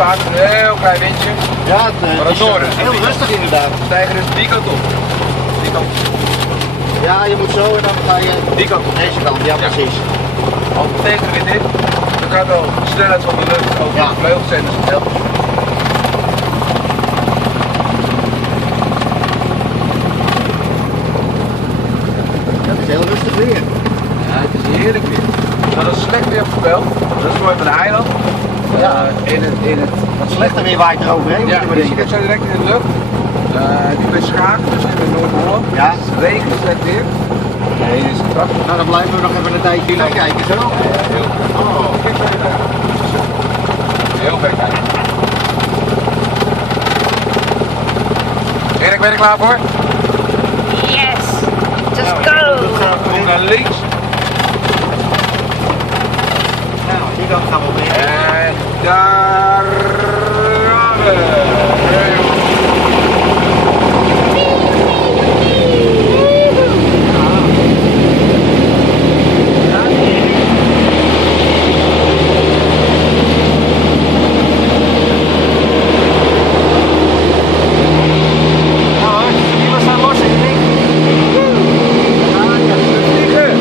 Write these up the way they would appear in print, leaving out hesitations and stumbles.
staat een heel klein windje. Ja, Maar het is het noorden. heel rustig inderdaad. Stijger is die kant op. Die kant. Ja, je moet zo en dan ga je Die kant op. deze kant. Ja, precies. Als het tegenwind is, dan gaat wel de snelheid van de lucht over de vleugels en dus het helpt. Dat is heel rustig weer. Ja, het is heerlijk weer. Dat is slecht weer op het spel. Dat is mooi van een eiland. Ja. In het Wat slechter weer waait er overheen. ja, moet je maar dus je denken. hebt zo direct in de lucht. Nu bij Schaken, dus in Noord-Holland. Ja. Het is regen, slecht weer. Nee, dit is prachtig. Nou, dan blijven we nog even een tijdje naar kijken zo. Heel goed. Oh, kijk daar. Heel ver kijken. Erik, ben je klaar voor? Yes! Just Nou, go! Kom naar links. Nou, die kant gaan we op in. En daar gaan we. Nou, die was daar los in. Vliegen.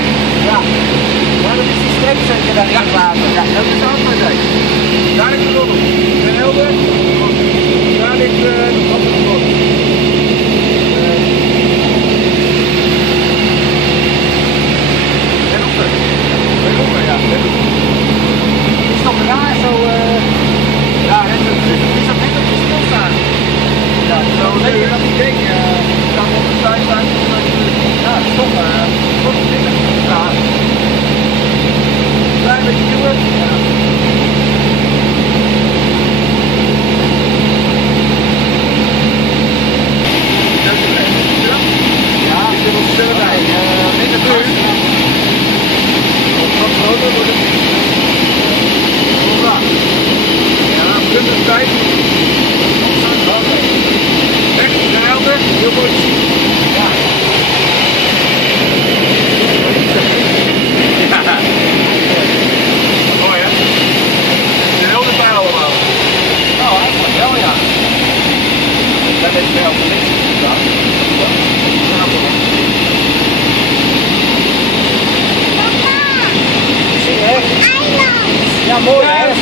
Autodijk. Ja. Ja, dat is die streepzeker daar in het water. Ja, dat is de Autodijk. Daar ligt de Roddel. Den Helder. Daar ligt de andere Roddel. Den Oever. Den Oever, ja. Den Oever. Is toch raar zo... Ja, het Is dat net dat je stilstaat? ja, zo nee, dat idee. Kan op de tijd staan. Ja, dat is toch... Wat is dit? Ja. Klein beetje duwen. Ja. Dat is het. Ja? Ja, ik heb op de bij. In de buurt. Wat groter wordt het. Hopla. Ja, punt is tijd. Recht, de helder. Heel mooi te zien. Ja. Ja. Mooi hè? De helder bij allemaal. Nou, eigenlijk wel, ja. Daar ben je wel van links. Ja. Zie je, hè? Ja, mooi hè? Dat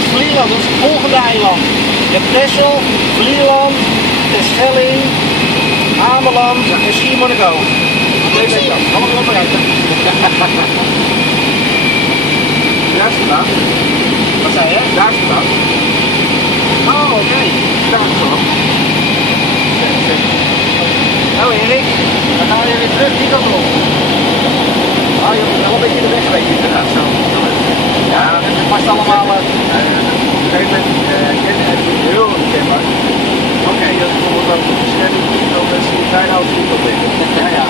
is Vlieland, dat is het volgende eiland. Je hebt Texel, Vlieland, Terschelling, Ameland en Schiermonnikoog. Twee meter. Allemaal op rijden. Daar is de naam. Wat zei je? Daar is de naam. Oh, oké. Daar is de naam. Nou Erik, dan gaan we weer terug die kant op. Ah, je hebt wel een beetje de weg geweten inderdaad. Zo. Ja, dat is vast allemaal... Op een gegeven moment kennen het heel herkenbaar. Oké, dat is bijvoorbeeld ook een bestemming voor veel mensen die bijna als niet op liggen. Ja, ja.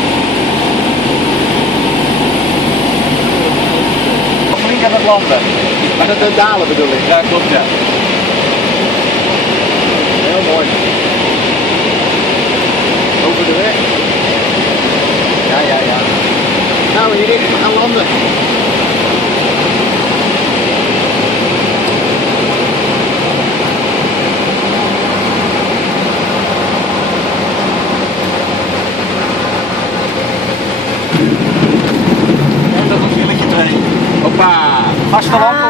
Flink aan het landen. Maar dat dalen bedoel ik. Ja, klopt ja. Heel mooi. Over de weg. Ja, ja, ja. Nou Erik, we gaan landen. En dat is wieltje 2. Hoppa! Vasteland